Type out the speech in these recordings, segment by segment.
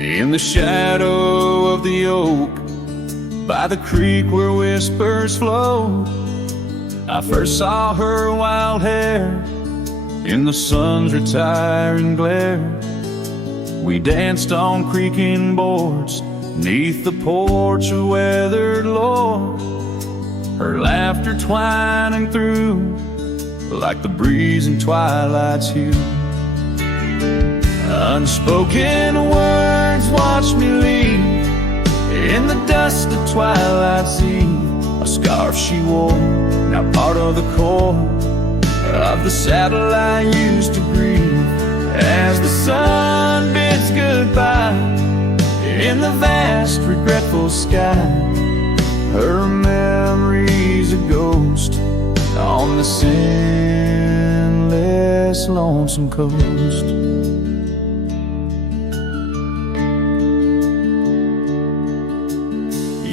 In the shadow of the oak, by the creek where whispers flow, I first saw her wild hair in the sun's retiring glare. We danced on creaking boards 'neath the porch of weathered lore, her laughter twining through like the breeze in twilight's hue. Unspoken words watched me leave in the dust of twilight's eve. A scarf she wore, now part of the core of the saddle I used to breathe. As the sun bids goodbye in the vast regretful sky, her memory's a ghost on the sandless lonesome coast.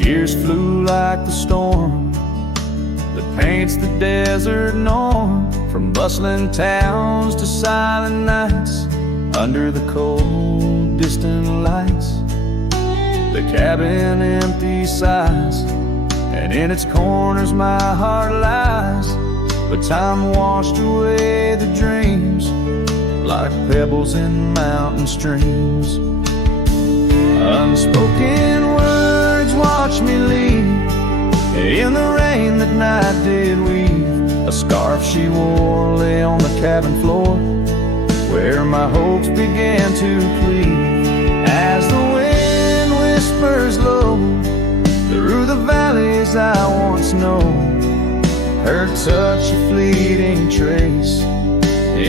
Years flew like the storm that paints the desert norm, from bustling towns to silent nights under the cold distant lights. The cabin empty sighs, and in its corners my heart lies. But time washed away the dreams like pebbles in mountain streams. Unspoken words watch me leave in the rain that night did weave. A scarf she wore lay on the cabin floor where my hopes began to cleave. As the wind whispers low through the valleys I once known, her touch a fleeting trace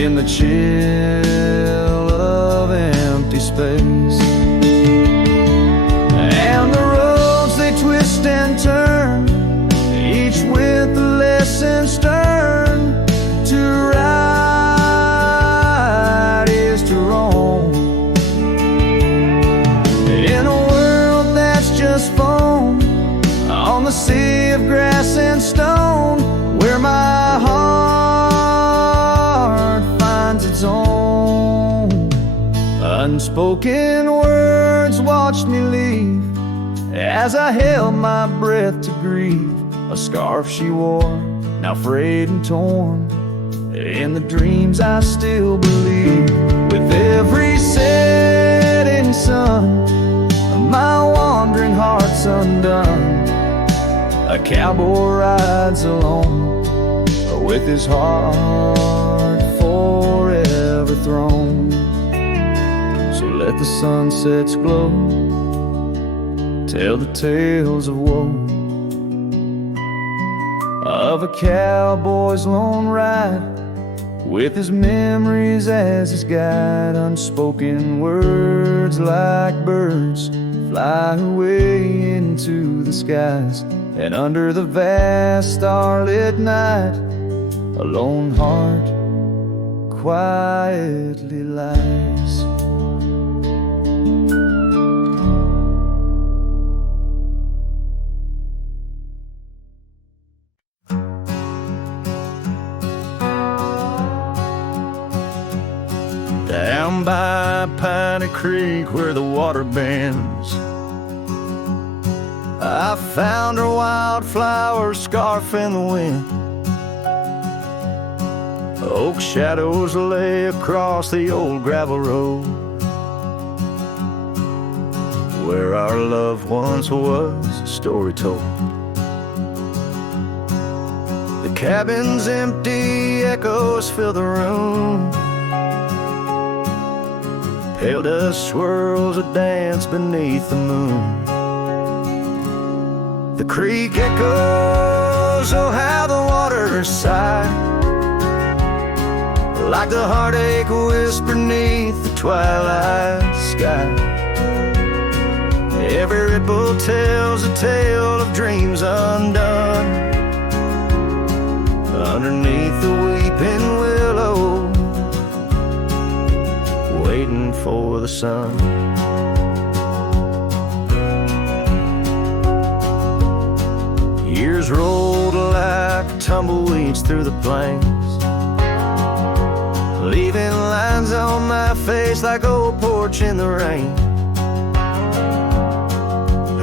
in the chill of empty space. And the roads they twist and turn, each with a lesson stern. To ride is to roam in a world that's just foam on the sea of grass and stone, where my heart finds its own. Unspoken words watched me leave as I held my breath to grieve. A scarf she wore, now frayed and torn, in the dreams I still believe. With every setting sun, my wandering heart's undone. A cowboy rides alone with his heart forever thrown. So let the sunsets glow, tell the tales of woe, of a cowboy's lone ride with his memories as his guide. Unspoken words like birds fly away into the skies, and under the vast starlit night a lone heart quietly lies. Down by Piney Creek where the water bends, I found her wildflower scarf in the wind. Oak shadows lay across the old gravel road where our love once was a story told. The cabin's empty, echoes fill the room. Pale dust swirls a dance beneath the moon. The creek echoes, oh how the water sigh, like the heartache whisper neath the twilight sky. Every ripple tells a tale of dreams undone underneath the weeping willow, waiting for the sun. Years rolled like tumbleweeds through the plains, leaving lines on my face like old porch in the rain.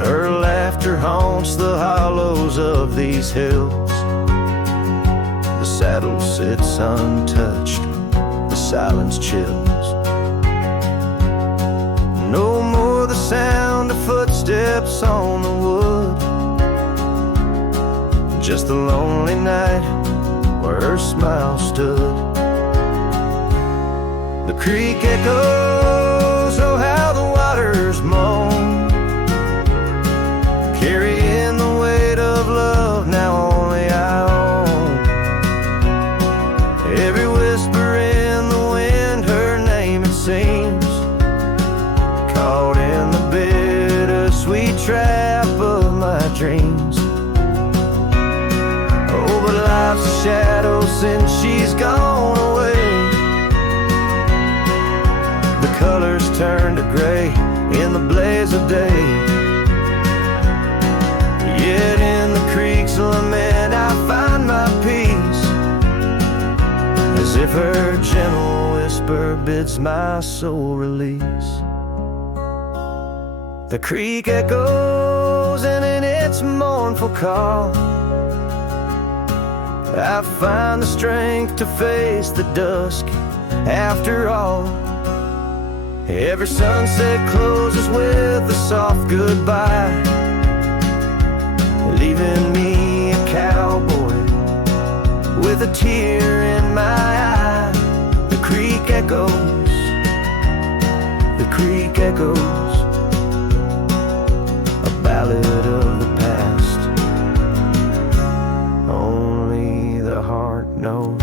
Her laughter haunts the hollows of these hills. The saddle sits untouched, the silence chills. No more the sound of footsteps on the wood, just the lonely night where her smile stood. The creek echoes, oh how the waters moan, carrying the weight of love now only I own. Every whisper in the wind, her name it seems, caught in the bittersweet trap of my dreams. Oh, but life's a shadow since she's gone away. The colors turn to gray in the blaze of day. Yet in the creek's lament I find my peace, as if her gentle whisper bids my soul release. The creek echoes and in its mournful call I find the strength to face the dusk after all. Every sunset closes with a soft goodbye, leaving me a cowboy with a tear in my eye. The creek echoes, the creek echoes, a ballad of the past, only the heart knows.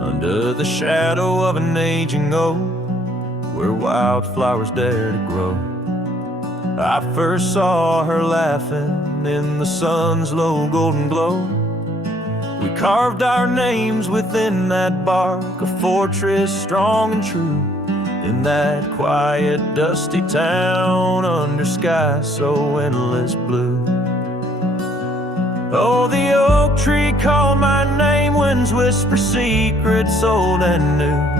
Under the shadow of an aging oak, where wildflowers dare to grow, I first saw her laughing in the sun's low golden glow. We carved our names within that bark, a fortress strong and true, in that quiet dusty town under sky so endless blue. Oh, the oak tree called my name, winds whisper secrets old and new.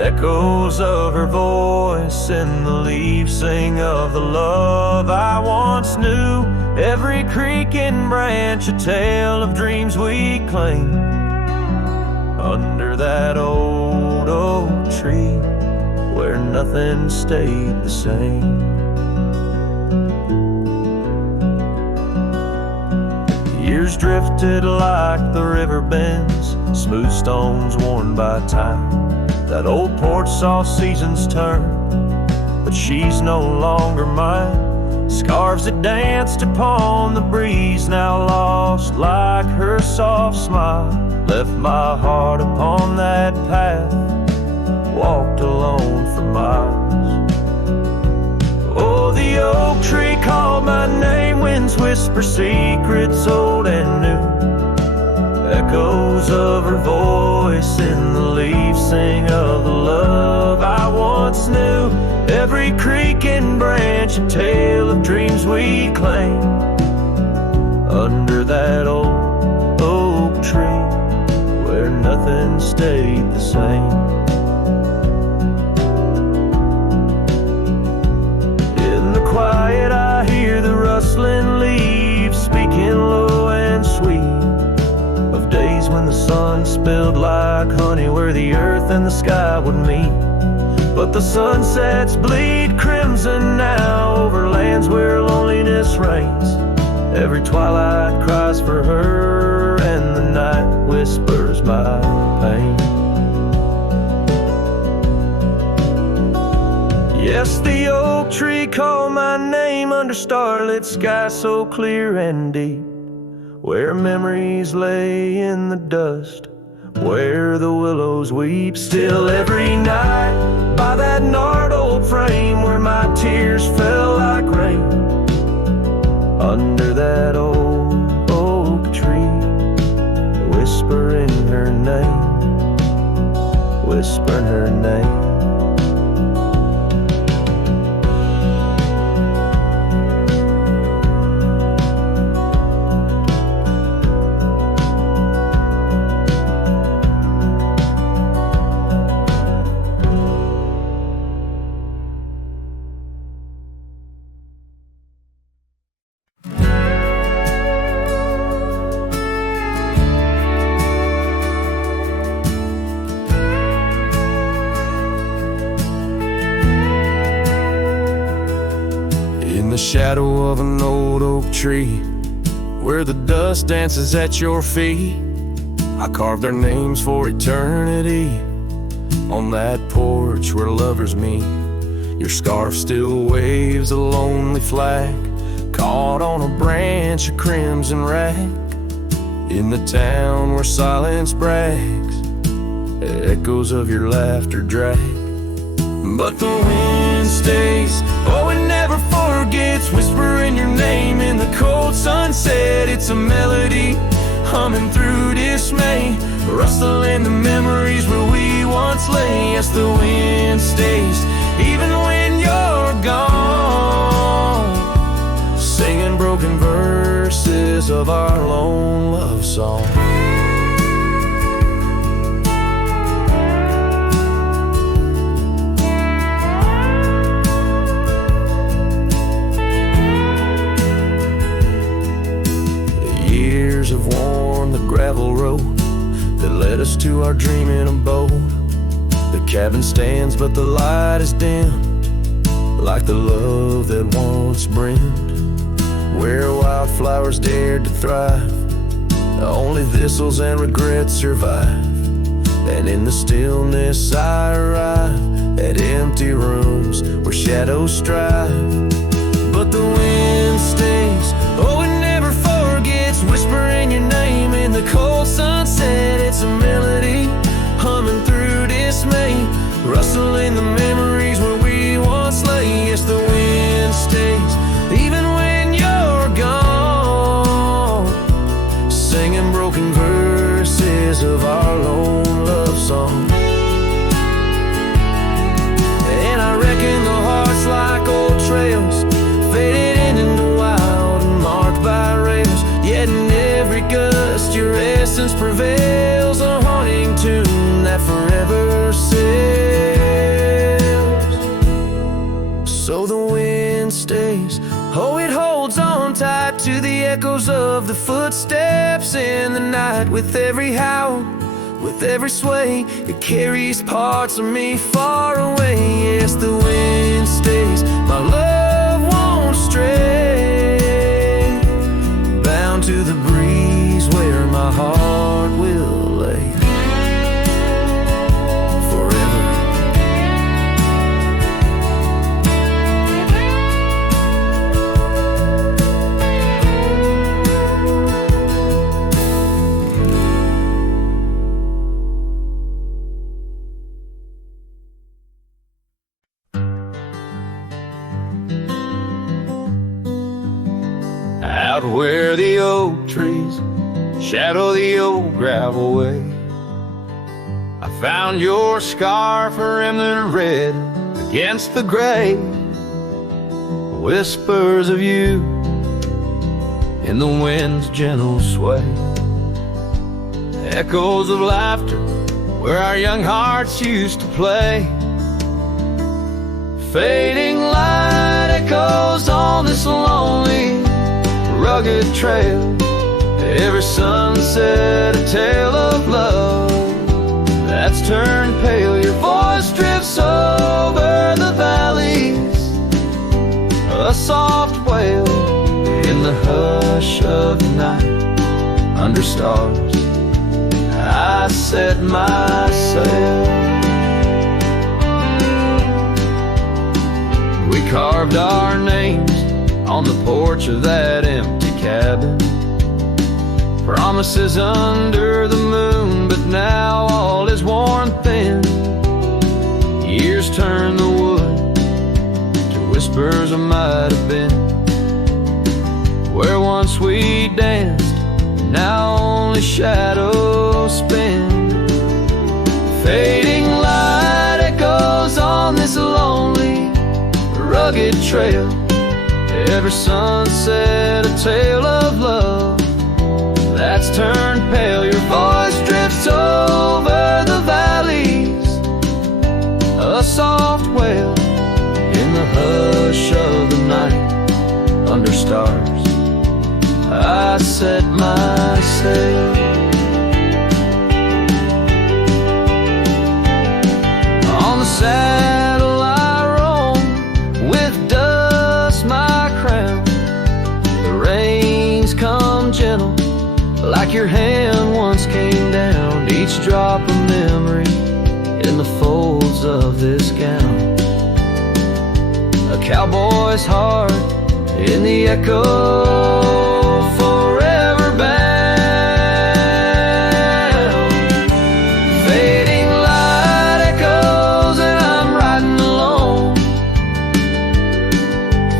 Echoes of her voice in the leaves sing of the love I once knew. Every creaking branch a tale of dreams we claim, under that old oak tree where nothing stayed the same. Years drifted like the river bends, smooth stones worn by time. That old porch saw seasons turn, but she's no longer mine. Scarves that danced upon the breeze, now lost like her soft smile, left my heart upon that path, walked alone for miles. Oh, the oak tree called my name, winds whisper secrets old and new. Echoes of her voice in the leaves sing of the love I once knew. Every creaking branch a tale of dreams we claim, under that old oak tree where nothing stayed the same. In the quiet I hear the rustling leaves speaking low and sweet, of days when the sun spilled like honey where the earth and the sky would meet. But the sunsets bleed crimson now over lands where loneliness reigns. Every twilight cries for her and the night whispers my pain. Yes, the oak tree called my name under starlit sky so clear and deep, where memories lay in the dust, where the willows weep. Still every night by that gnarled old frame where my tears fell like rain, under that old oak tree whispering her name. whispering her name. The shadow of an old oak tree, where the dust dances at your feet, I carved their names for eternity. On that porch where lovers meet, your scarf still waves a lonely flag, caught on a branch of crimson rag. In the town where silence brags, echoes of your laughter drag. But the wind stays, oh it never forgets, whispering your name in the cold sunset. It's a melody, humming through dismay, rustling the memories where we once lay. Yes, the wind stays, even when you're gone, singing broken verses of our lone love song. Have worn the gravel road that led us to our dreaming abode. The cabin stands, but the light is dimmed, like the love that once brimmed. Where wildflowers dared to thrive, only thistles and regrets survive. And in the stillness I arrive at empty rooms where shadows strive. But the wind stays, oh it never forgets, whispering your name in the cold sunset. It's a melody, humming through dismay, rustling the memories where we once lay. Yes, the wind stays, even when you're gone, singing broken verses of our lone love song. And I reckon the hearts like old trails, faded into wild and marked by rails. Yet in every gust your essence prevails, a haunting tune that forever sails. So the wind stays, oh it holds on tight to the echoes of the footsteps in the night. With every howl, with every sway, it carries parts of me far away. Yes, the wind stays, my love won't stray, bound to the breeze where my heart will lay forever. Out where the oak trees shadow the old gravel way, I found your scarf remnant red against the gray. Whispers of you in the wind's gentle sway, echoes of laughter where our young hearts used to play. Fading light echoes on this lonely, rugged trail. Every sunset a tale of love that's turned pale. Your voice drifts over the valleys, a soft wail in the hush of the night. Under stars I set my sail. We carved our names on the porch of that empty cabin, promises under the moon, but now all is worn thin. Years turn the wood to whispers of might have been. Where once we danced, now only shadows spin. Fading light rugged trail. Every sunset a tale of love that's turned pale. Your voice drifts over the valleys, a soft wail in the hush of the night. Under stars I set my sail. On the saddle I roam, with dust my crown. The reins come gentle, like your hand once came down. Each drop a memory in the folds of this gown. A cowboy's heart in the echo, forever bound. Fading light echoes and I'm riding alone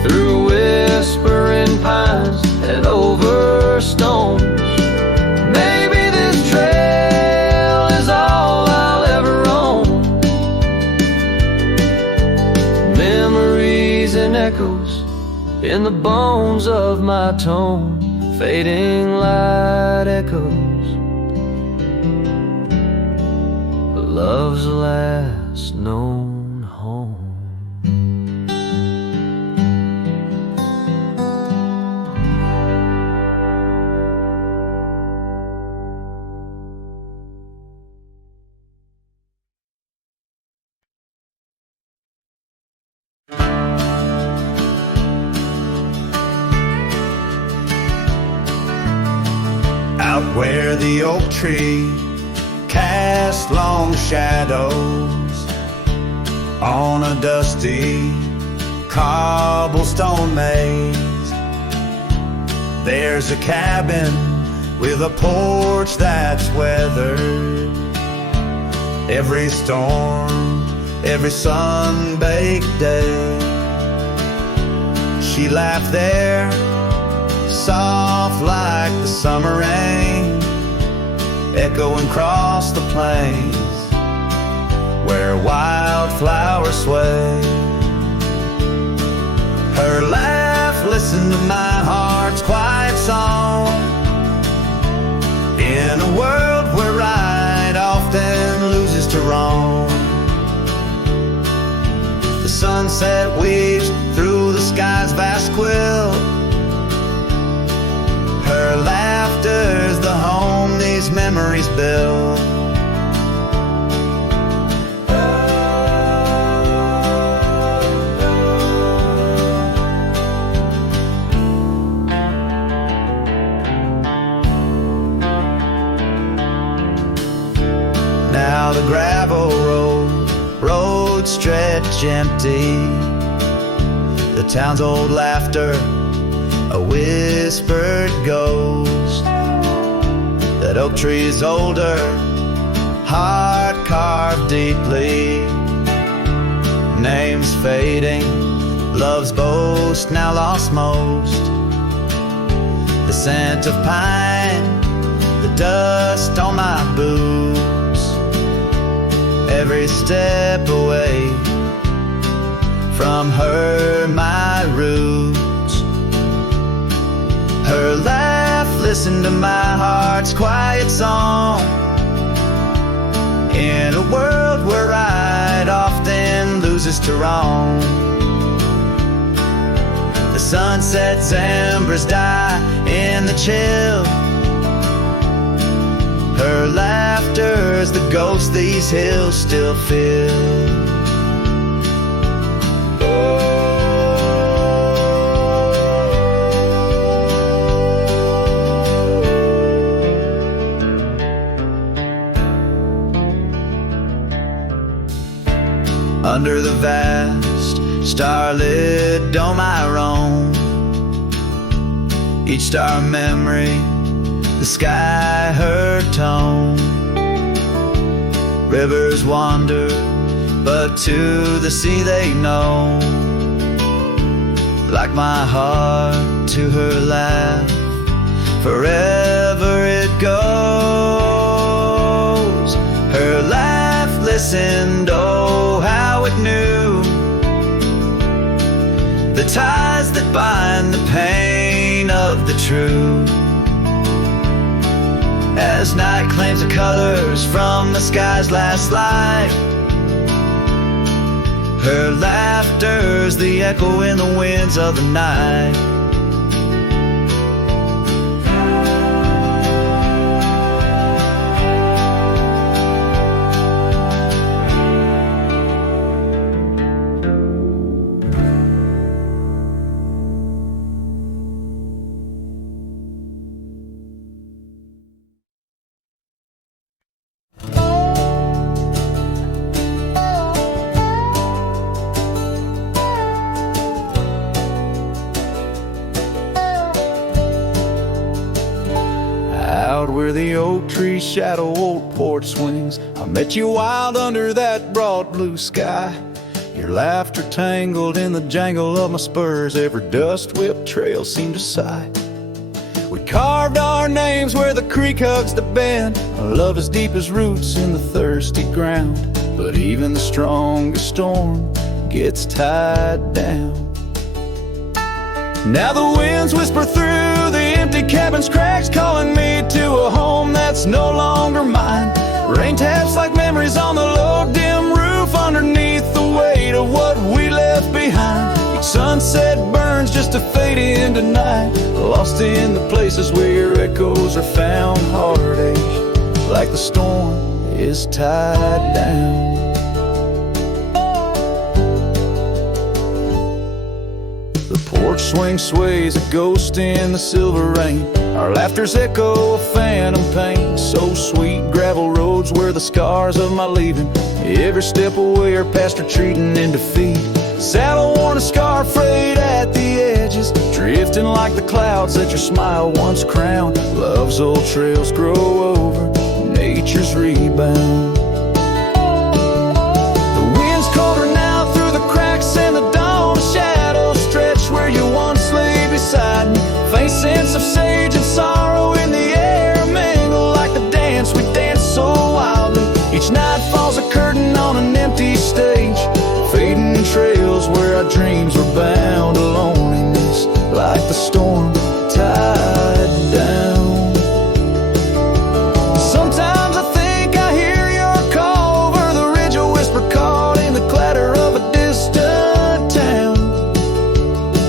through whispering pines and over stones. Maybe this trail is all I'll ever own. Memories and echoes in the bones of my tone. Fading light echoes, love's last known home. Out where the oak tree cast long shadows on a dusty cobblestone maze, there's a cabin with a porch that's weathered. Every storm, every sun-baked day, she laughed there, soft like the summer rain, echoing across the plains where wildflowers sway. Her laugh listened to my heart's quiet song, in a world where right often loses to wrong. The sunset weaves through the sky's vast quilt. Her laughter's the home these memories build. Now the gravel roads stretch empty. The town's old laughter, a whispered ghost. That oak tree's older, heart carved deeply. Names fading, love's boast now lost most. The scent of pine, the dust on my boots. Every step away from her, my roots. Her laugh listened to my heart's quiet song, in a world where right often loses to wrong. The sunset's embers die in the chill. Her laughter's the ghost these hills still feel. Under the vast starlit dome I roam, each star memory, the sky her tone. Rivers wander, but to the sea they know. Like my heart to her laugh, forever it goes. Her laugh listened, oh how it knew. true. As night claims the colors from the sky's last light, her laughter's the echo in the winds of the night. Where the oak tree shadow old porch swings, I met you wild under that broad blue sky. Your laughter tangled in the jangle of my spurs, every dust-whipped trail seemed to sigh. We carved our names where the creek hugs the bend, our love as deep as roots in the thirsty ground. But even the strongest storm gets tied down. Now the winds whisper through the empty cabin's cracks, calling me to a home that's no longer mine. Rain taps like memories on the low dim roof, underneath the weight of what we left behind. Each sunset burns just to fade into night, lost in the places where your echoes are found. Heartache, like the storm, is tied down. The porch swing sways, a ghost in the silver rain. Our laughter's echo a phantom pain. So sweet, gravel roads were the scars of my leaving. Every step away are past retreating in defeat. Saddle worn, a scar frayed at the edges, drifting like the clouds that your smile once crowned. Love's old trails grow over nature's rebound. The wind's colder now through the cracks in the dawn. Shadows stretch where you once lay beside me. Faint sense of sage and sorrow in the air mingle like the dance we danced so wildly. Each night falls a curtain on an empty stage, fading trails where our dreams were bound to loneliness, like the storm tied down. Sometimes I think I hear your call over the ridge, a whisper caught in the clatter of a distant town.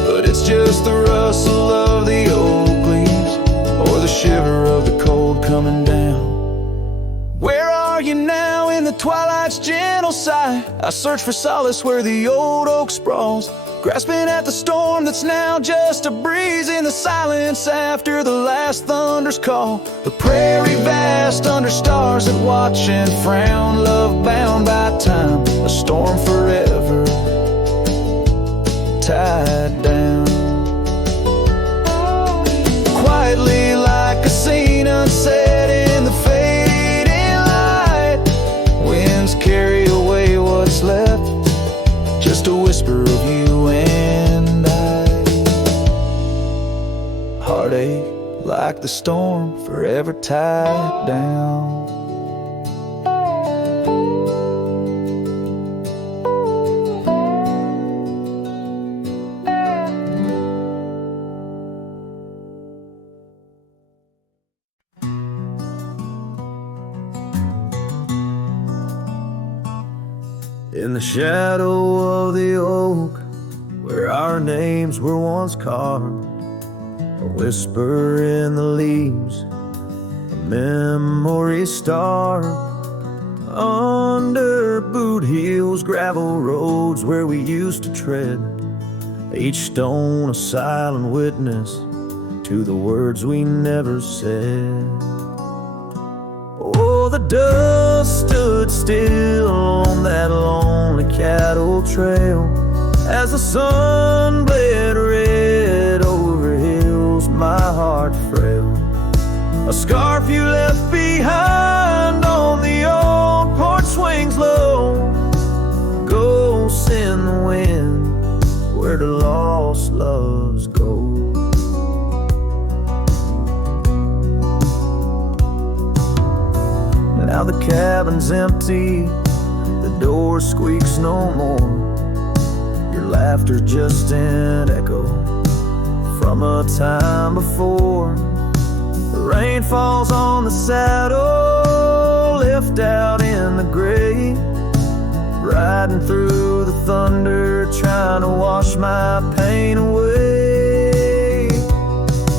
But it's just the rustle of the oak leaves, or the shiver of the cold coming down. Where are you now in the twilight's gentle sigh? I search for solace where the old oak sprawls, grasping at the storm that's now just a breeze in the silence after the last thunder's call. The prairie vast under stars that watch and frown, love bound by time, a storm forever tied down. Quietly like a scene unset in the fading light, winds carry away what's left, just a whisper of you and I. Heartache like the storm forever tied down. In the shadow of the oak, where our names were once carved, a whisper in the leaves, a memory star. Under boot heels, gravel roads where we used to tread, each stone a silent witness to the words we never said. Oh, the dust stood still on that lonely cattle trail as the sun bled red over hills, my heart frail. A scarf you left behind on the old porch swings low, ghosts in the wind where the lost loves go. Now the cabin's empty, the door squeaks no more. Your laughter just an echo from from a time before. The rain falls on the saddle, lift out in the gray, riding through the thunder, trying to wash my pain away.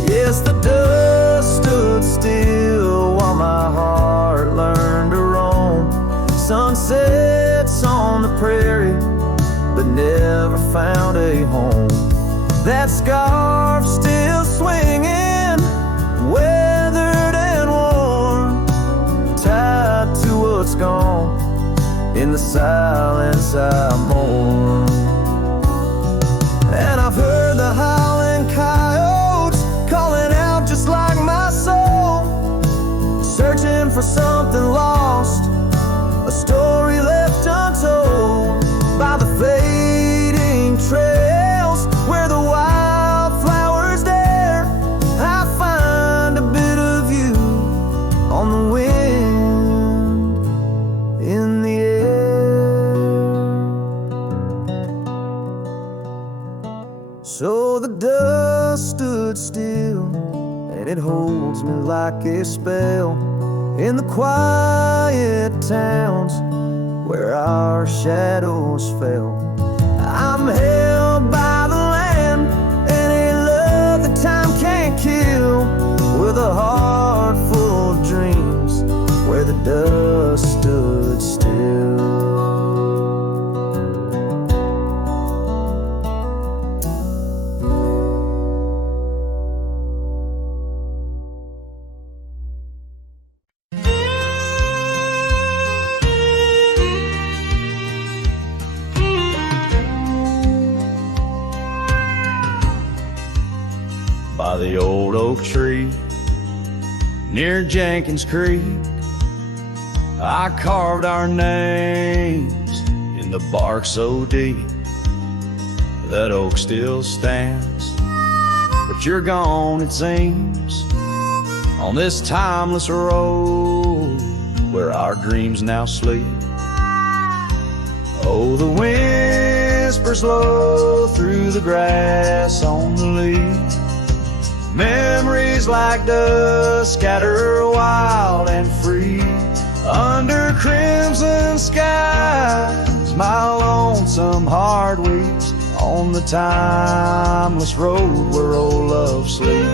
Yes, the dust stood still while my heart learned to roam. Sunsets on the prairie, but never found a home. That scarf still swinging, weathered and worn, tied to what's gone. In the silence I mourn. And I've heard the howling coyotes calling out just like my soul, searching for something lost, a story left untold by the fading trails where the wildflowers dare. I find a bit of you on the wind, in the air. So the dust stood still, and it holds me like a spell in the quiet towns where our shadows fell. I'm held by the land and a love that time can't kill, with a heart full of dreams where the dust stood still. By the old oak tree near Jenkins Creek, I carved our names in the bark so deep. That oak still stands, but you're gone, it seems, on this timeless road where our dreams now sleep. Oh, the whispers low through the grass on the leaves, memories like dust scatter wild and free. Under crimson skies, my lonesome heart weeps on the timeless road where old love sleeps.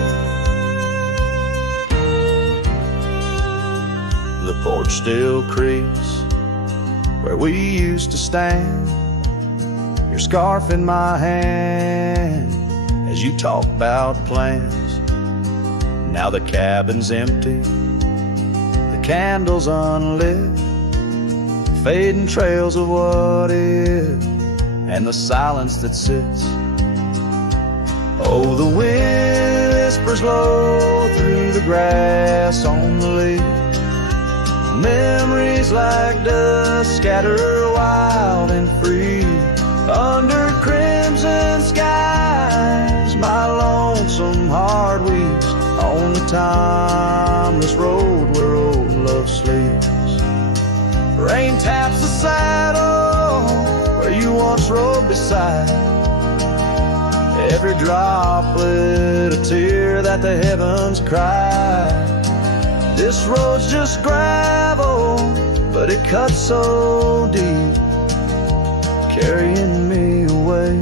The porch still creaks where we used to stand, your scarf in my hand as you talk about plans. Now the cabin's empty, the candles unlit, fading trails of what is, and the silence that sits. Oh, the wind whispers low through the grass on the leaf, memories like dust scatter wild and free. Under crimson skies, my lonesome heart weeps on the timeless road where old love sleeps. Rain taps the saddle where you once rode beside, every droplet a tear that the heavens cry. This road's just gravel, but it cuts so deep, carrying me away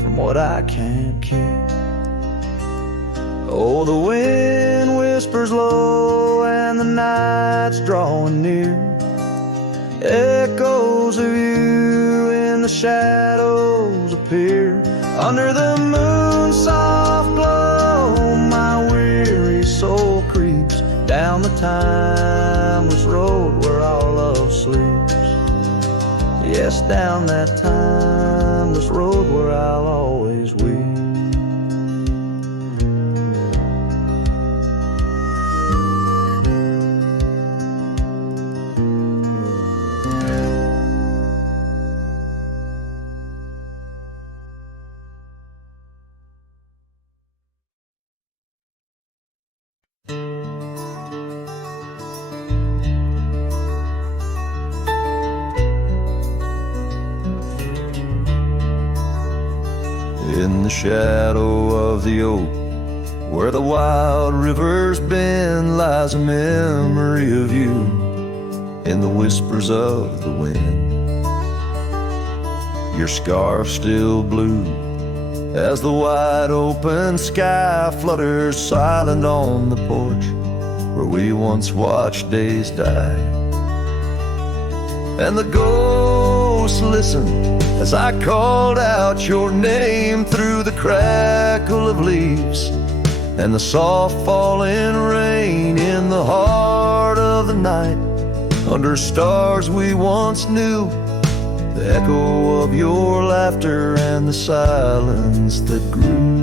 from what I can't keep. Oh, the wind whispers low and the night's drawing near, echoes of you in the shadows appear. Under the moon's soft glow, my weary soul creeps down the timeless road where our love sleeps. Yes, down that timeless road where I'll always weep. In the shadow of of the oak, where the wild river's bend, lies a memory of you in the whispers of the wind. Your scarf still blue as the wide open sky flutters silent on the porch where we once watched days die. And the ghosts listened as I called out your name through the crackle of leaves and the soft falling rain in the heart of the night. Under stars we once knew, the echo of your laughter and the silence that grew.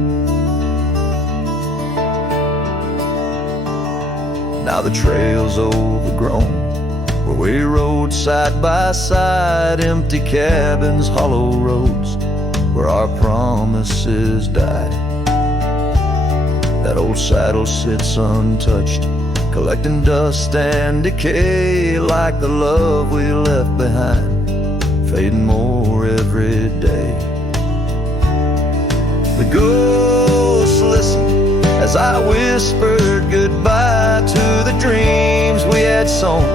Now the trail's overgrown, where we rode side by side, empty cabins, hollow roads, where our promises died. That old saddle sits untouched, collecting dust and decay, like the love we left behind, fading more every day. The ghosts listen as I whispered goodbye to the dreams we had sown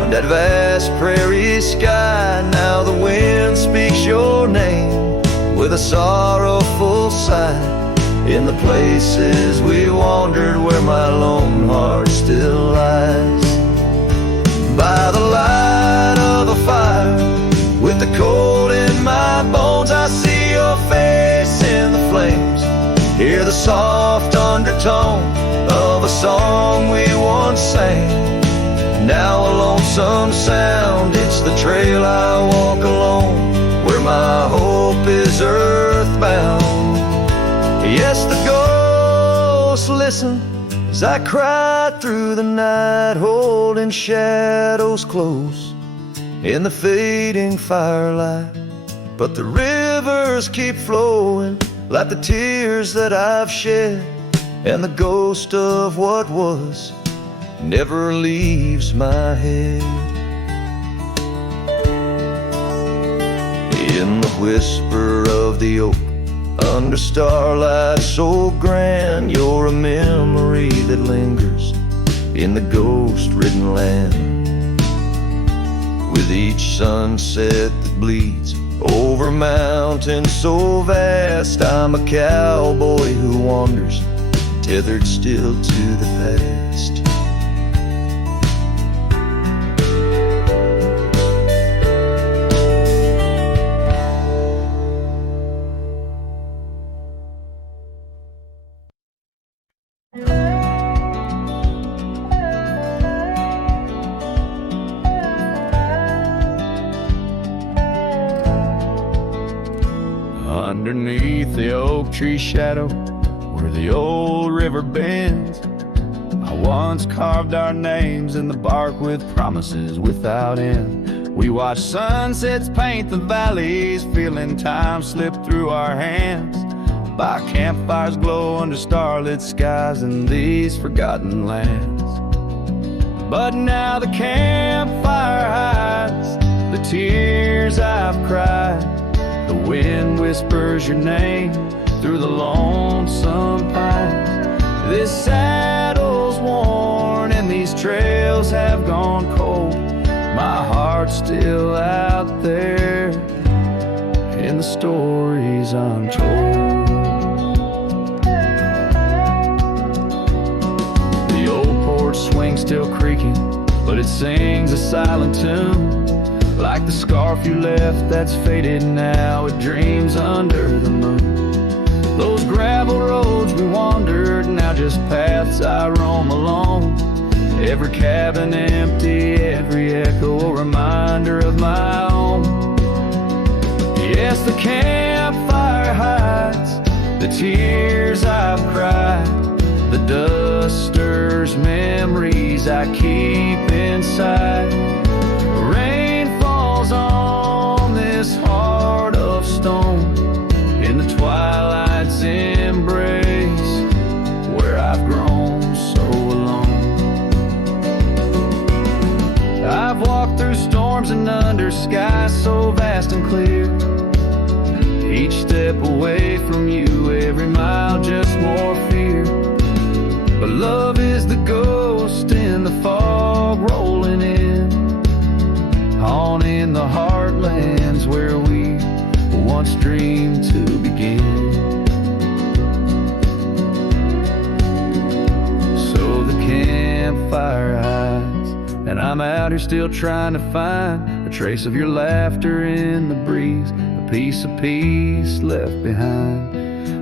on that vast prairie sky. Now the wind speaks your name with a sorrowful sigh in the places we wandered, where my lone heart still lies. By the light of a fire, with the cold in my bones, I see your face in the flames, hear the soft undertone of a song we once sang. Now a lonesome sound, it's the trail I walk alone, where my hope is earthbound. Yes, the ghosts listen as I cry through the night, holding shadows close in the fading firelight. But the rivers keep flowing like the tears that I've shed, and the ghost of what was never leaves my head. In the whisper of the oak, under starlight so grand, you're a memory that lingers in the ghost-ridden land. With each sunset that bleeds over mountains so vast, I'm a cowboy who wanders, tethered still to the past. Underneath the oak tree shadow, where the old river bends, I once carved our names in the bark with promises without end. We watched sunsets paint the valleys, feeling time slip through our hands, by campfires glow under starlit skies in these forgotten lands. But now the campfire hides the tears I've cried. The wind whispers your name through the lonesome pines. This saddle's worn and these trails have gone cold. My heart's still out there in the stories untold. The old porch swing still creaking, but it sings a silent tune, like the scarf you left that's faded now, it dreams under the moon. Those gravel roads we wandered, now just paths I roam alone. Every cabin empty, every echo a reminder of my own. Yes, the campfire hides the tears I've cried. The dust stirs memories I keep inside. Rain falls on this heart of stone in the twilight's embrace, where I've grown so alone. I've walked through storms and under skies so vast and clear. Each step away from you, every mile just more fear. But love is the ghost in the fog rolling in, haunting the heartlands where we once dreamed to begin. So the campfire hides, and I'm out here still trying to find a trace of your laughter in the breeze, a piece of peace left behind.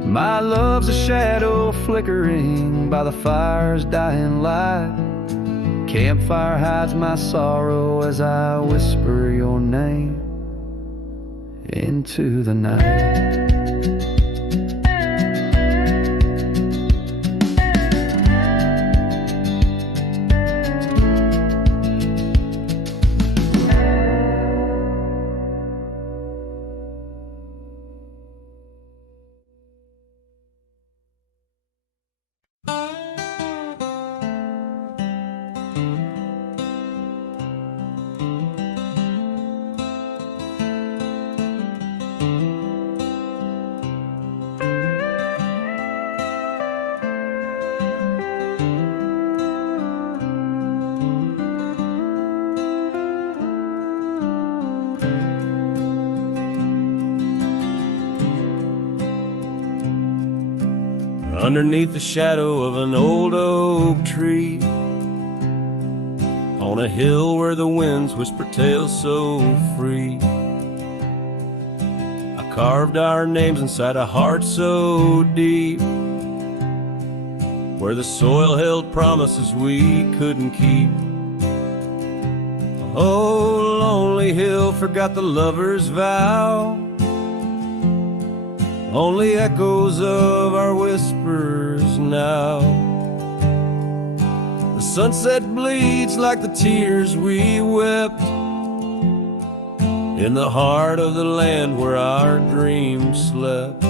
My love's a shadow flickering by the fire's dying light. Campfire hides my sorrow as I whisper your name into the night. Underneath the shadow of an old oak tree, on a hill where the winds whisper tales so free, I carved our names inside a heart so deep, where the soil held promises we couldn't keep. Oh, lonely hill forgot the lover's vow, only echoes of our whispers now. The sunset bleeds like the tears we wept in the heart of the land where our dreams slept.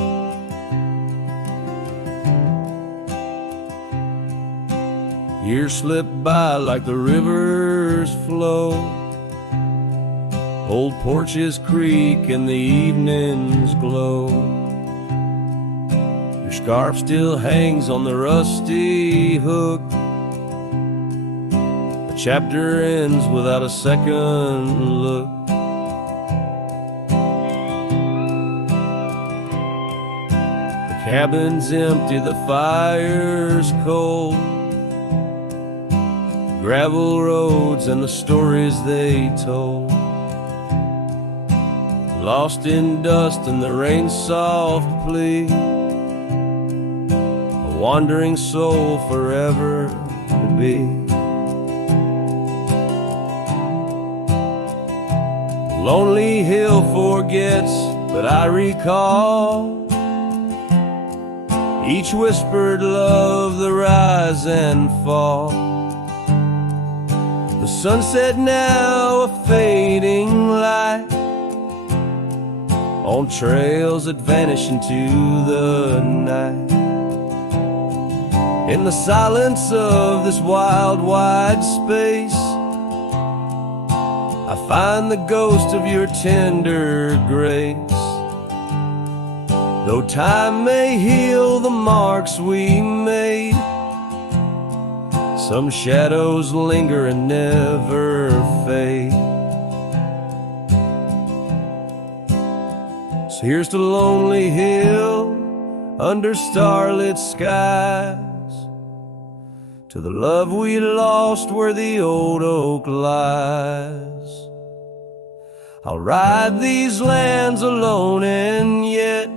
Years slip by like the rivers flow, old porches creak and the evenings glow. Your scarf still hangs on the rusty hook, the chapter ends without a second look. The cabin's empty, the fire's cold, gravel roads and the stories they told, lost in dust and the rain's soft plea, a wandering soul forever to be. Lonely hill forgets, but I recall each whispered love, the rise and fall. The sunset now a fading light on trails that vanish into the night. In the silence of this wild, wide space, I find the ghost of your tender grace. Though time may heal the marks we made, some shadows linger and never fade. So here's to Lonely Hill under starlit skies, to the love we lost where the old oak lies. I'll ride these lands alone, and yet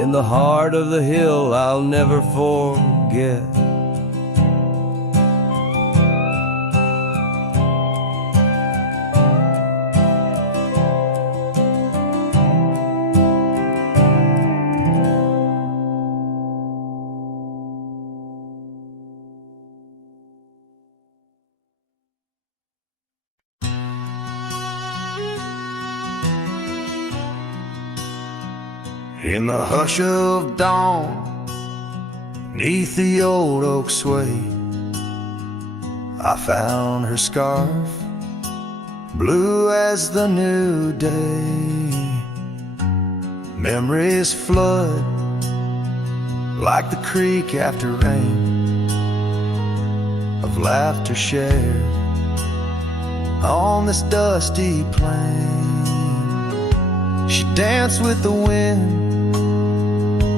in the heart of the hill I'll never forget. In the hush of dawn, neath the old oak sway, I found her scarf, blue as the new day. Memories flood like the creek after rain, of laughter shared on this dusty plain. She danced with the wind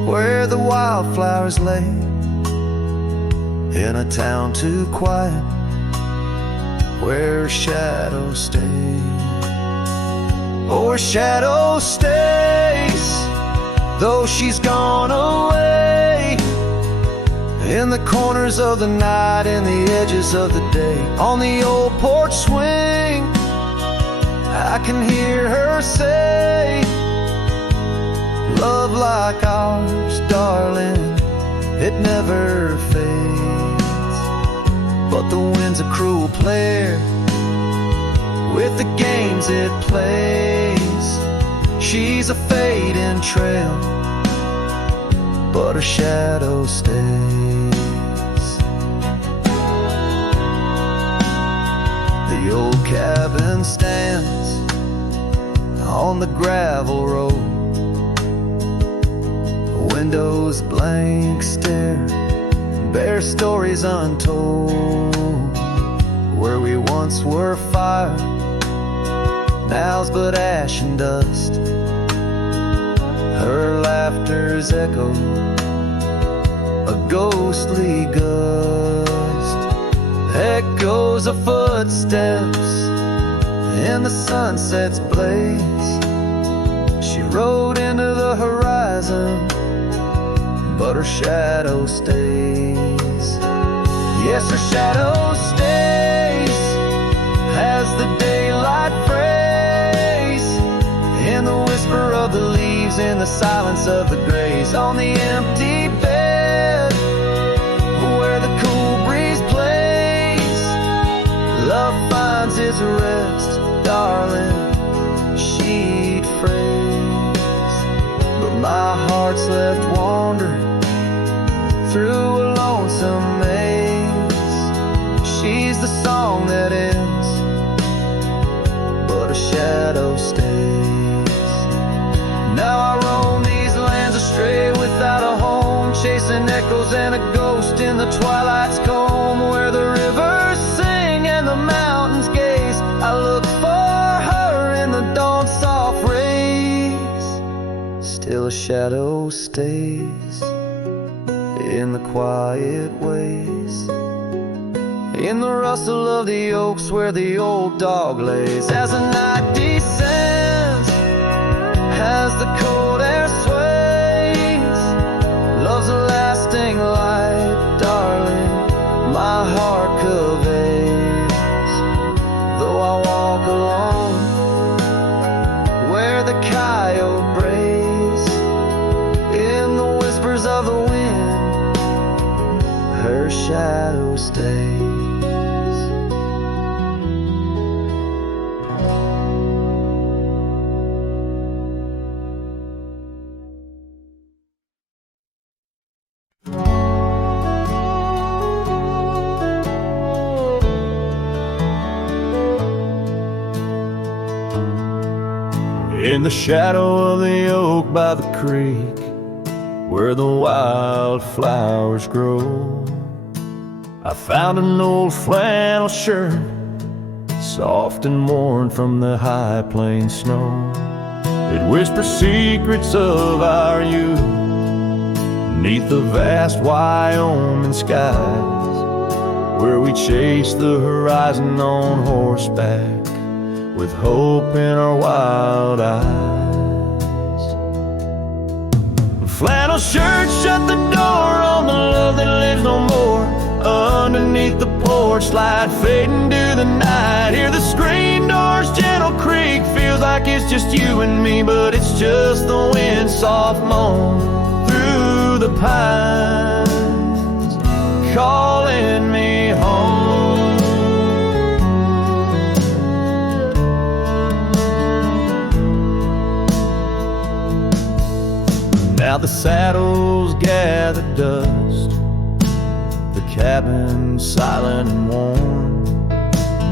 where the wildflowers lay, in a town too quiet where shadows stay. Oh, her shadow stays, though she's gone away, in the corners of the night, in the edges of the day. On the old porch swing, I can hear her say, love like ours, darling, it never fades. But the wind's a cruel player with the games it plays. She's a fading trail, but her shadow stays. The old cabin stands on the gravel road, windows blank stare, bare stories untold. Where we once were fire, now's but ash and dust. Her laughter's echo, a ghostly gust. Echoes of footsteps in the sunset's blaze. She rode into the horizon, but her shadow stays. Yes, her shadow stays as the daylight frays, in the whisper of the leaves, in the silence of the grays. On the empty bed where the cool breeze plays, love finds its rest, darling, she'd phrase. But my heart's left wandering through a lonesome maze. She's the song that ends, but a shadow stays. Now I roam these lands astray without a home, chasing echoes and a ghost in the twilight's comb, where the rivers sing and the mountains gaze. I look for her in the dawn's soft rays. Still a shadow stays in the quiet ways, in the rustle of the oaks where the old dog lays. As the night descends, as the cold air sways, love's a lasting light, darling, my heart conveys. Though I walk alone where the coyote brays, in the whispers of the wind, her shadow stays. In the shadow of the oak by the creek, where the wildflowers grow, I found an old flannel shirt, soft and worn from the high plain snow. It whispers secrets of our youth, neath the vast Wyoming skies, where we chased the horizon on horseback, with hope in our wild eyes. Flannel shirt shut the door on the love that lives no more. Underneath the porch light fading to the night, hear the screen door's gentle creak. Feels like it's just you and me, but it's just the wind soft moan through the pines, calling me home. Now the saddles gather dust, the cabin silent and warm.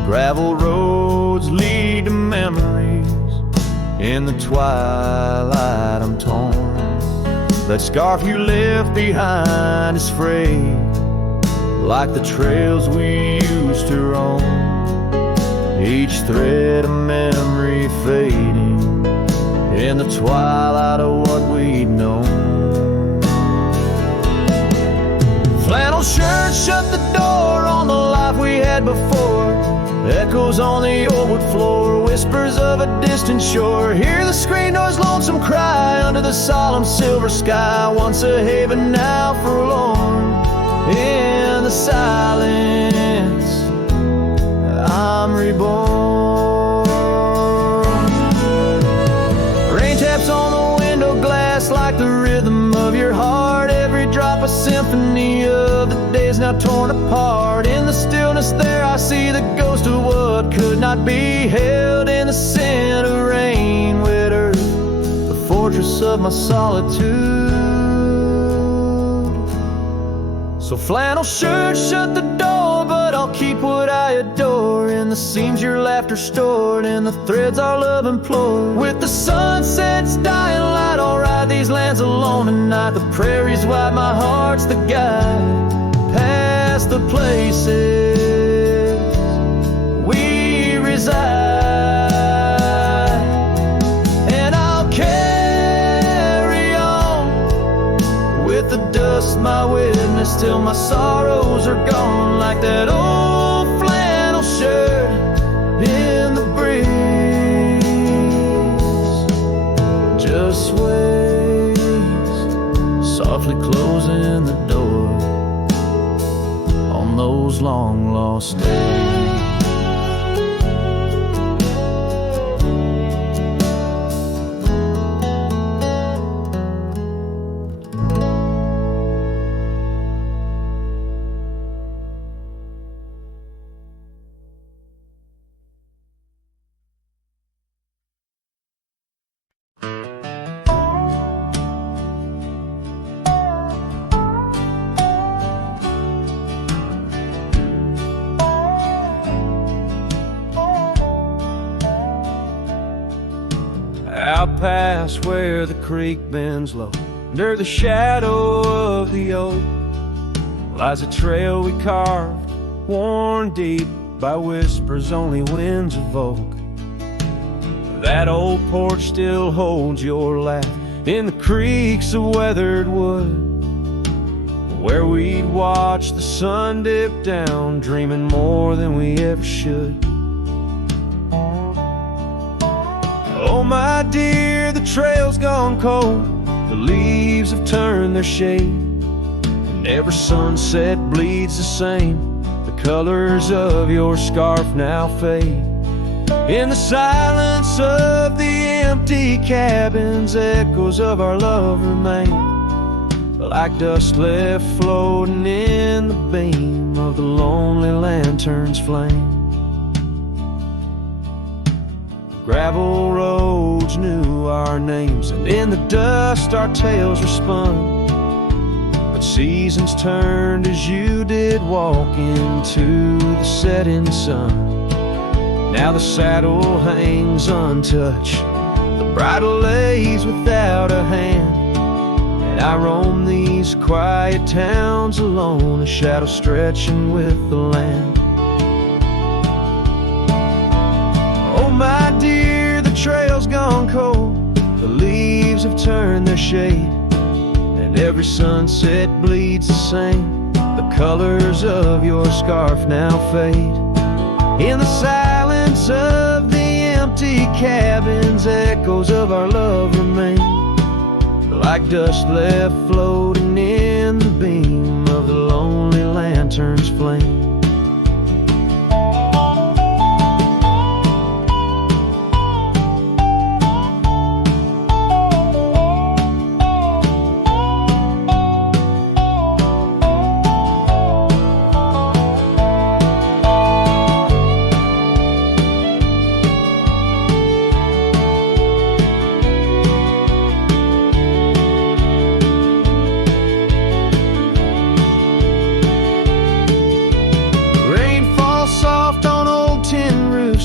Gravel roads lead to memories In the twilight I'm torn. That scarf you left behind is frayed, like the trails we used to roam. Each thread of memory fading in the twilight of what we'd known. Flannel shirt shut the door on the life we had before. Echoes on the old wood floor, whispers of a distant shore. Hear the screen door's lonesome cry under the solemn silver sky. Once a haven, now forlorn. In the silence, I'm reborn. Rain taps on the window glass like the rhythm of your heart. Every drop a symphony of the days now torn apart. In the stillness there I see the ghost of what could not be held. In the scent of rain, wet earth, the fortress of my solitude. So flannel shirt shut the door, but I'll keep what I adore. In the seams your laughter stored, in the threads our love implored. With the sunset's dying light, I'll ride these lands alone tonight. The prairies wide, my heart's the guide. Past the places we reside, and I'll carry on with the dust my witness till my sorrows are gone. Like that old flannel shirt in the breeze, just sways, softly closing the door on those long lost days. Out past where the creek bends low, under the shadow of the oak, lies a trail we carved, worn deep by whispers only winds evoke. That old porch still holds your laugh in the creaks of weathered wood, where we'd watch the sun dip down, dreaming more than we ever should. Oh my dear, the trail's gone cold, the leaves have turned their shade, and every sunset bleeds the same. The colors of your scarf now fade. In the silence of the empty cabins, echoes of our love remain, like dust left floating in the beam of the lonely lantern's flame. Gravel roads knew our names, and in the dust our tales were spun. But seasons turned as you did walk into the setting sun. Now the saddle hangs untouched, the bridle lays without a hand, and I roam these quiet towns alone, a shadow stretching with the land. Oh my dear, the trail's gone cold, the leaves have turned their shade, and every sunset bleeds the same. The colors of your scarf now fade. In the silence of the empty cabins, echoes of our love remain, like dust left floating in the beam of the lonely lantern's flame.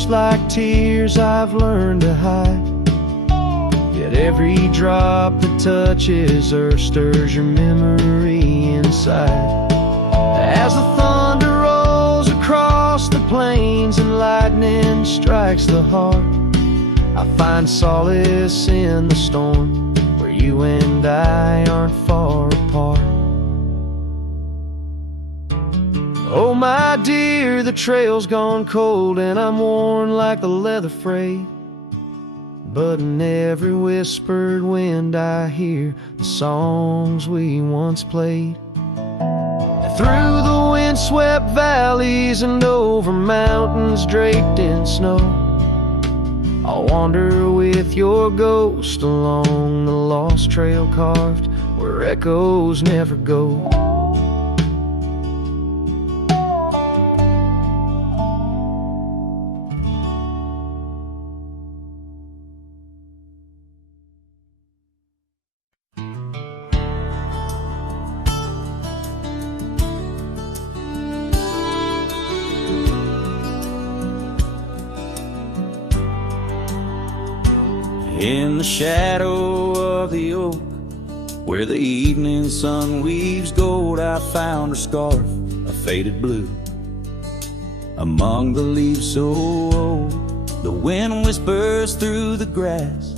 Like tears I've learned to hide, Every drop that touches her stirs your memory inside. As the thunder rolls across the plains and lightning strikes the heart, I find solace in the storm, where you and I aren't far apart. Oh my dear, the trail's gone cold and I'm worn like the leather freight, but in every whispered wind I hear the songs we once played. Through the windswept valleys and over mountains draped in snow, I'll wander with your ghost along the lost trail carved where echoes never go. In the shadow of the oak, where the evening sun weaves gold, I found her scarf, a faded blue. Among the leaves so old, the wind whispers through the grass,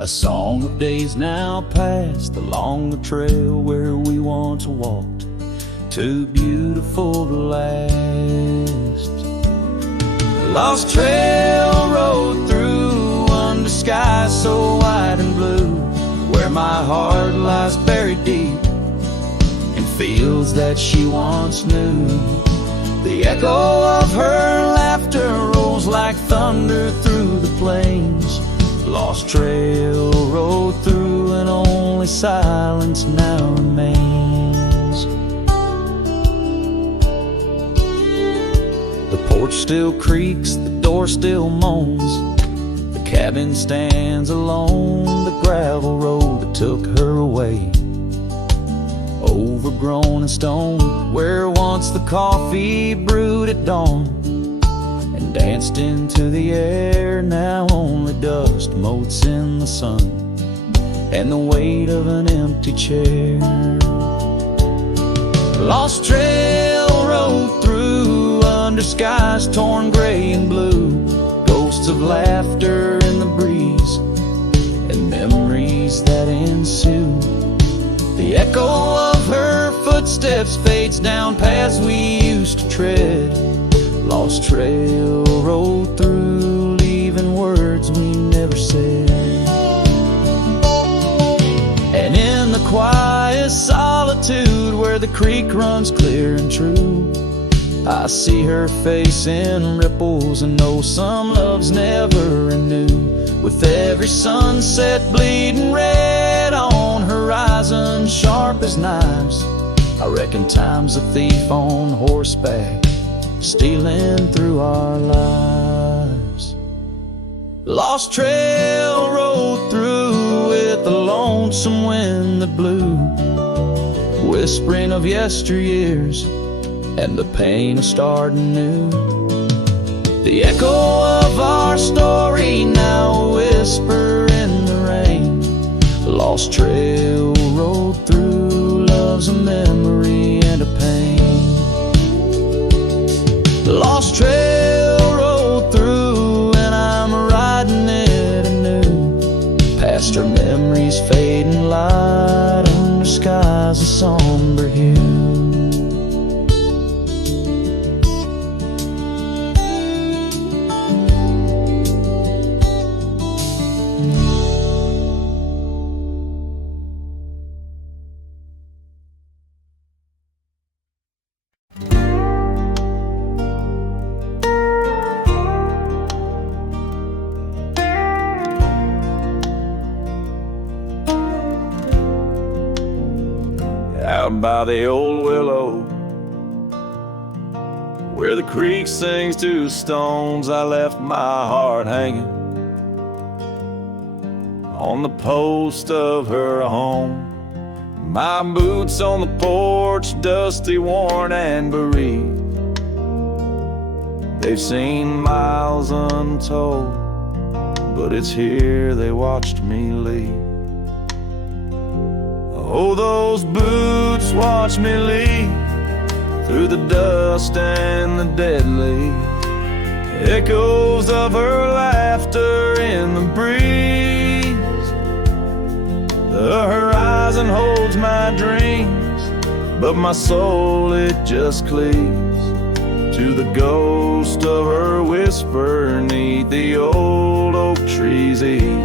a song of days now past, along the trail where we once walked, too beautiful to last. The lost trail rode through under skies so wide and blue, where my heart lies buried deep in fields that she once knew. The echo of her laughter rolls like thunder through the plains. Lost trail rode through and only silence now remains. The porch still creaks, the door still moans, cabin stands alone, the gravel road that took her away, overgrown and stone, where once the coffee brewed at dawn and danced into the air. Now only dust motes in the sun and the weight of an empty chair. Lost trail rode through under skies torn gray and blue, ghosts of laughter in the breeze and memories that ensue. The echo of her footsteps fades down paths we used to tread. Lost trail rode through, leaving words we never said. And in the quiet solitude where the creek runs clear and true, I see her face in ripples and know some loves never renew. With every sunset bleeding red on horizon sharp as knives, I reckon time's a thief on horseback stealing through our lives. Lost trail rode through with the lonesome wind that blew, whispering of yesteryears and the pain of starting new. The echo of our story now a whisper in the rain. Lost trail rode through, love's a memory and a pain. Lost trail rode through and I'm riding it anew, past her memories fading light under skies of somber hue. Out by the old willow, where the creek sings to stones, I left my heart hanging on the post of her home. My boots on the porch, dusty, worn, and bereaved. They've seen miles untold, but it's here they watched me leave. Oh, those boots watched me leave through the dust and the dead leaves. Echoes of her laughter in the breeze. The horizon holds my dreams, but my soul, it just cleaves to the ghost of her whisper 'neath the old oak tree's eave.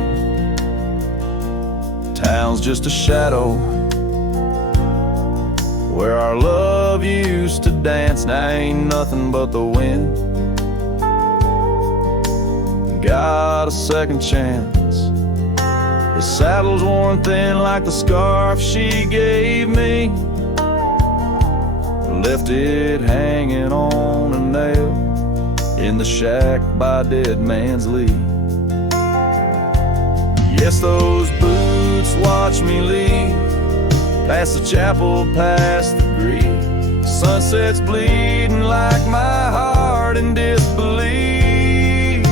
Town's just a shadow where our love used to dance. Now ain't nothing but the wind. Got a second chance. His saddle's worn thin like the scarf she gave me. Left it hanging on a nail in the shack by dead man's leave. Yes, those boots watch me leave past the chapel, past the green. Sunset's bleeding like my heart in disbelief.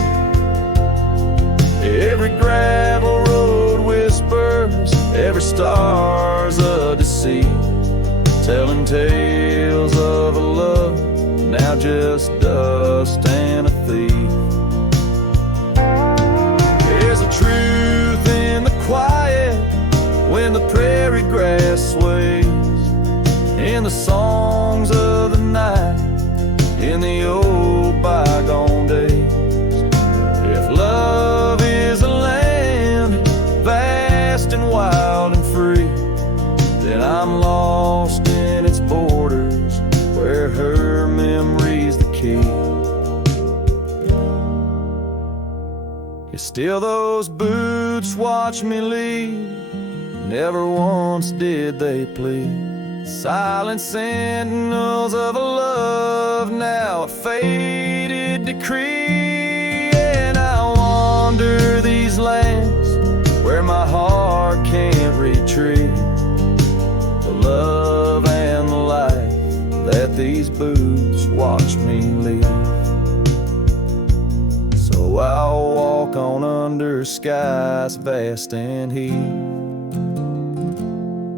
Every gravel road whispers, every star's a deceit, telling tales of a love now just dust and a thief. There's a truth in the quiet when the prairie grass sways, in the songs of the night, in the old bygone days. If love is a land vast and wild and free, then I'm lost in its borders where her memory's the key. Yet still those boots watch me leave, never once did they plead. Silent sentinels of a love, now a faded decree. And I wander these lands where my heart can't retreat the love and the life that these boots watch me leave. So I'll walk on under skies vast and heat,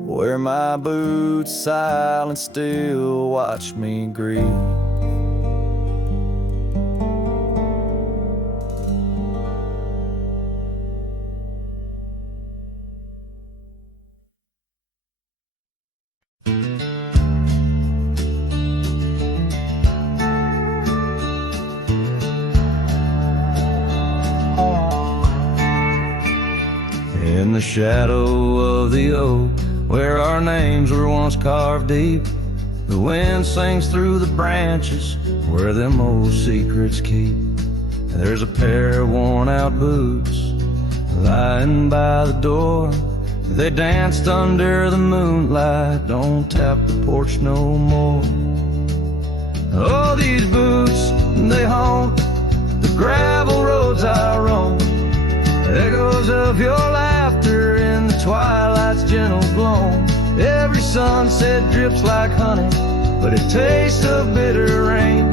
where my boots silent still watch me grieve. In the shadow of the oak, where our names were once carved deep, the wind sings through the branches where them old secrets keep. There's a pair of worn out boots lying by the door. They danced under the moonlight, don't tap the porch no more. Oh, these boots, they haunt the gravel roads I roam. Echoes of your laughter in the twilight's gentle gloam. Every sunset drips like honey, but it tastes of bitter rain.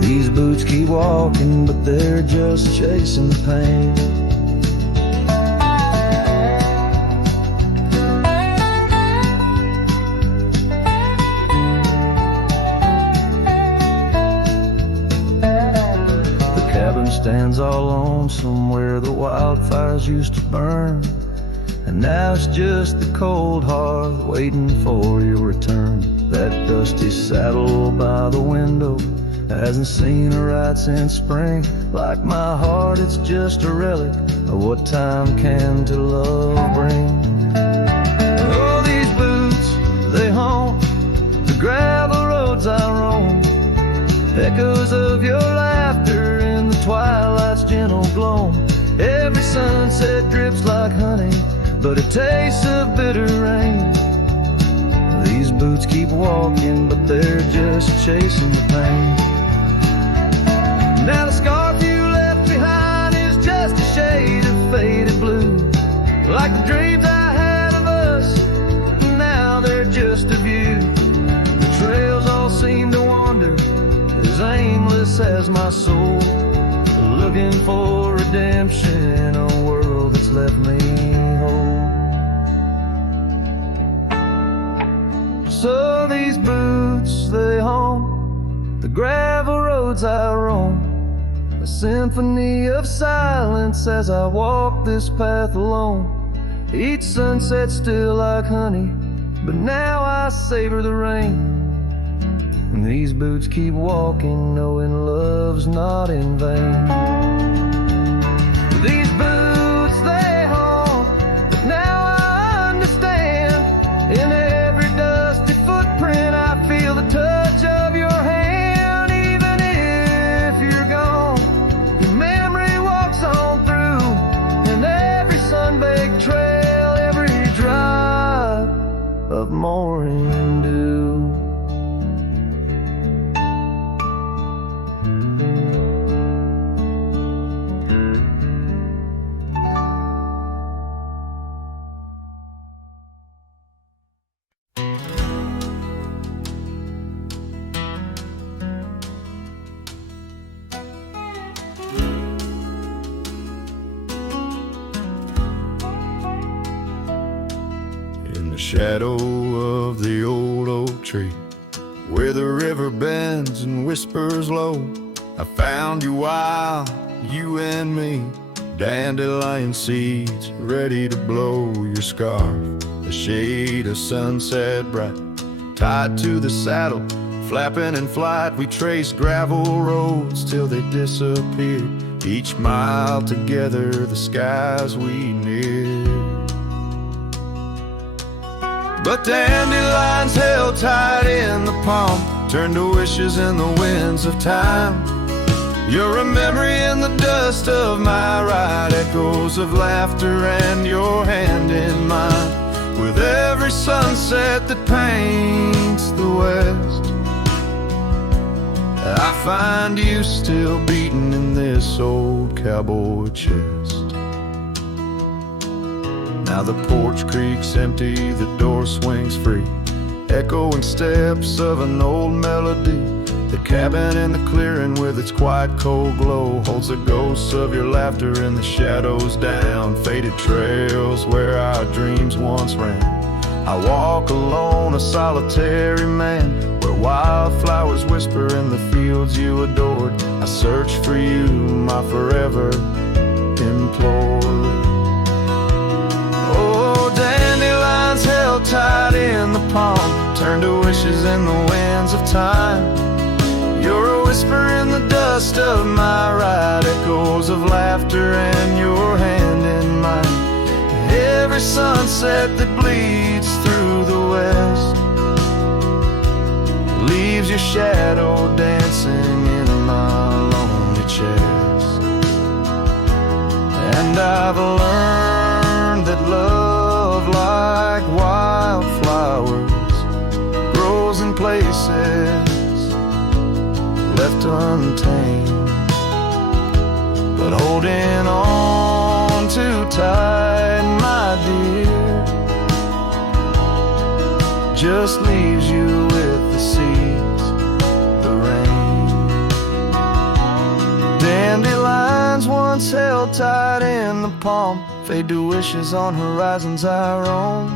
These boots keep walking, but they're just chasing the pain. Stands all lonesome where the wildfires used to burn, and now it's just the cold hearth waiting for your return. That dusty saddle by the window hasn't seen a ride since spring. Like my heart, it's just a relic of what time can to love bring. Oh, these boots, they haunt the gravel roads I roam. Echoes of your laughter in the twilight's gentle gloam. Every sunset drips like honey, but it tastes of bitter rain. These boots keep walking, but they're just chasing the pain. Now the scarf you left behind is just a shade of faded blue, like the dreams I had of us, now they're just a view. The trails all seem to wander as aimless as my soul, looking for a redemption, a world that's left me whole. So these boots, they haunt the gravel roads I roam, a symphony of silence as I walk this path alone. Each sunset still like honey, but now I savor the rain. And these boots keep walking, knowing love's not in vain. These boots, they haunt, but now I understand. In every dusty footprint I feel the touch of your hand. Even if you're gone, your memory walks on through, and every sun-baked trail, every drop of morning dew. Shadow of the old oak tree, where the river bends and whispers low, I found you while you and me, dandelion seeds ready to blow. Your scarf, a shade of sunset bright, tied to the saddle, flapping in flight. We traced gravel roads till they disappeared, each mile together the skies we neared. But dandelions held tight in the palm turned to wishes in the winds of time. You're a memory in the dust of my ride, echoes of laughter and your hand in mine. With every sunset that paints the west, I find you still beating in this old cowboy chest. Now the porch creaks empty, the door swings free, echoing steps of an old melody. The cabin in the clearing with its quiet cold glow holds the ghosts of your laughter in the shadows down faded trails where our dreams once ran. I walk alone, a solitary man, where wildflowers whisper in the fields you adored. I search for you, my forever implored. Dandelions held tight in the palm turned to wishes in the winds of time. You're a whisper in the dust of my ride, echoes of laughter and your hand in mine. Every sunset that bleeds through the west leaves your shadow dancing in my lonely chest. And I've learned that love, like wildflowers, grows in places left untamed. But holding on too tight, my dear, just leaves you with the seeds, the rain. Dandelions once held tight in the palm fade to wishes on horizons I roam.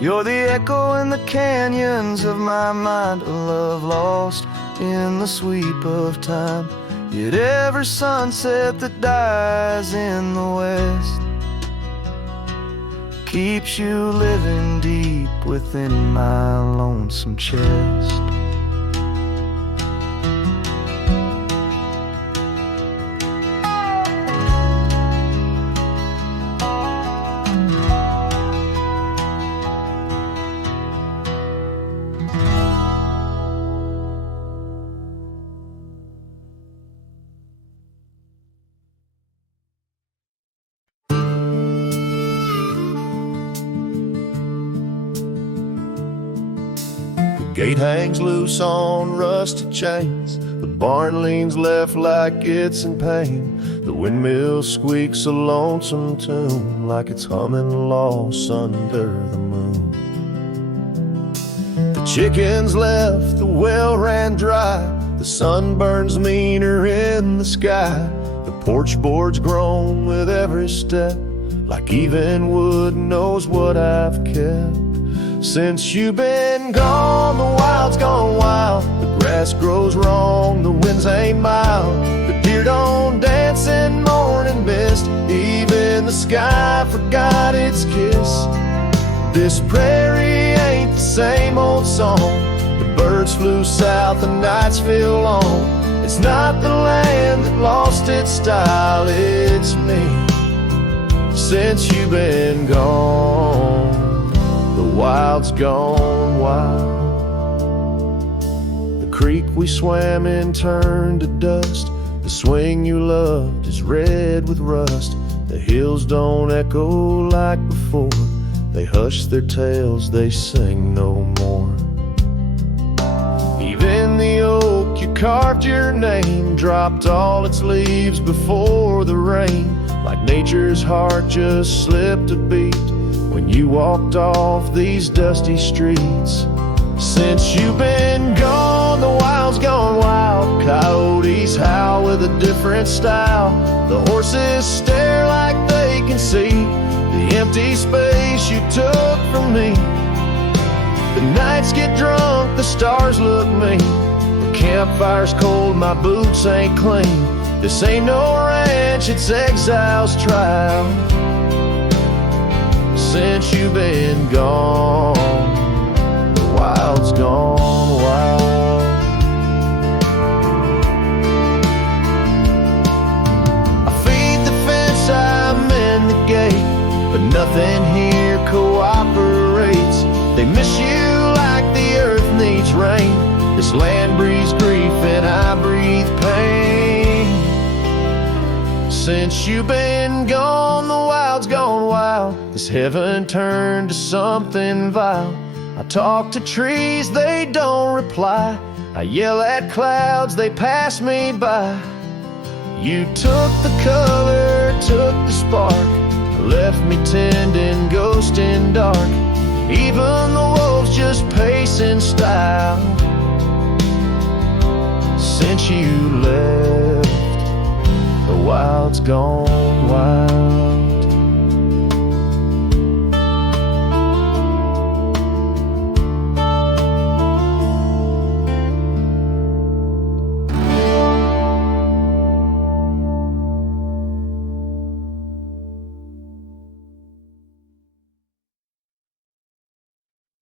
You're the echo in the canyons of my mind, a love lost in the sweep of time. Yet every sunset that dies in the west keeps you living deep within my lonesome chest. Gate hangs loose on rusted chains, the barn leans left like it's in pain. The windmill squeaks a lonesome tune, like it's humming lost under the moon. The chickens left, the well ran dry, the sun burns meaner in the sky. The porch boards groan with every step, like even wood knows what I've kept. Since you've been gone, the wild's gone wild. The grass grows wrong, the winds ain't mild. The deer don't dance in morning mist, even the sky forgot its kiss. This prairie ain't the same old song. The birds flew south, the nights feel long. It's not the land that lost its style, it's me. Since you've been gone, the wild's gone wild. The creek we swam in turned to dust. The swing you loved is red with rust. The hills don't echo like before. They hush their tales, they sing no more. Even the oak you carved your name dropped all its leaves before the rain. Like nature's heart just slipped a beat when you walked off these dusty streets. Since you've been gone, the wild's gone wild. Coyotes howl with a different style. The horses stare like they can see the empty space you took from me. The nights get drunk, the stars look mean. The campfire's cold, my boots ain't clean. This ain't no ranch, it's exile's trial. Since you've been gone, the wild's gone wild. I feed the fence, I'm in the gate, but nothing here cooperates. They miss you like the earth needs rain. This land breathes grief and I breathe pain. Since you've been gone, the wild's gone wild. This heaven turned to something vile. I talk to trees, they don't reply. I yell at clouds, they pass me by. You took the color, took the spark, left me tending, ghosting dark. Even the wolves just pace in style. Since you left, the wild's gone wild.